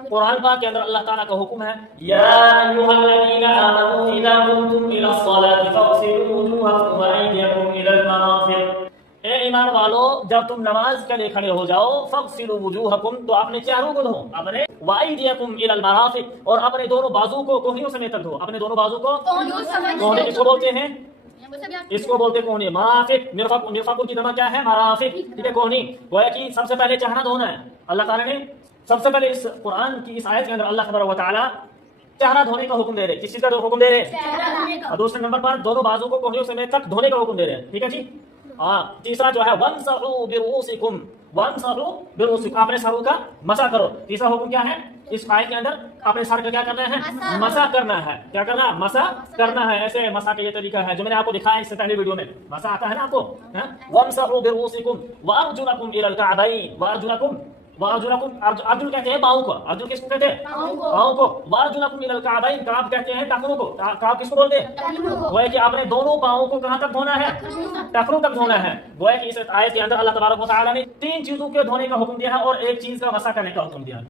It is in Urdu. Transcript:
قرآن پاک کے اندر اللہ تعالیٰ کا حکم ہے یا ایھا الذین آمنوا اذا قمتم الى الصلاة فاغسلوا وجوہکم وایدیکم الى المرافق، اے ایمان والو جب تم نماز کے لیے کھڑے ہو جاؤ فاغسلوا وجوہکم تو اپنے چہروں کو دھو، اپنے وایدیکم الى المرافق اور اپنے دونوں بازو کو کوہنیوں سمیت تک دھو، اپنے دونوں بازو کو کوہنے کس کو بولتے ہیں؟ اس کو بولتے کوہنی، مرافق، مرفق کی جمع کیا ہے؟ مرافق، ٹھیک ہے، کوہنی، گویا کہ سب سے پہلے چہرہ دھونا ہے۔ اللہ تعالیٰ نے سب سے پہلے اس قرآن کی اس آیت کے اندر اللہ تبارک و تعالیٰ چہرہ دھونے کا حکم دے رہے، کس چیز کا حکم دے رہے؟ اور دوسرے نمبر پر دونوں بازو کو کوہنیوں سمیت تک دھونے کا حکم دے رہے، ٹھیک ہے جی۔ تیسرا جو ہے وَامْسَحُوا بِرُؤُوسِكُمْ، وَامْسَحُوا بِرُؤُوسِكُمْ، اپنے سروں کا مسح کرو۔ تیسرا حکم کیا ہے اس آیت کے اندر؟ اپنے سر کا کیا کرنا ہے؟ مسح کرنا ہے۔ کیا کرنا ہے؟ مسح کرنا ہے۔ ایسے مسح کا یہ طریقہ ہے جو میں نے آپ کو دکھایا اس سے پہلے ویڈیو میں، مسح آتا ہے نا آپ کو۔ وَامْسَحُوا بِرُؤُوسِكُمْ وَأَرْجُلَكُمْ إِلَى الْكَعْبَيْنِ، وَأَرْجُلَكُمْ ارجل کہتے ہیں پاؤں کو، ارجل کس کو کہتے ہیں؟ پاؤں کو۔ وَأَرْجُلَكُمْ إِلَى الْكَعْبَيْنِ، کعب کہتے ہیں ٹخنوں کو، کعب کس کو بولتے ہیں؟ وہ ہے کہ اپنے دونوں پاؤں کو کہاں تک دھونا ہے؟ ٹخنوں تک دھونا ہے۔ وہ ہے کہ اس آیت کے اندر اللہ تبارک و تعالیٰ نے 3 چیزوں کے دھونے کا حکم دیا ہے اور ایک چیز کا مسح کرنے کا حکم دیا ہے۔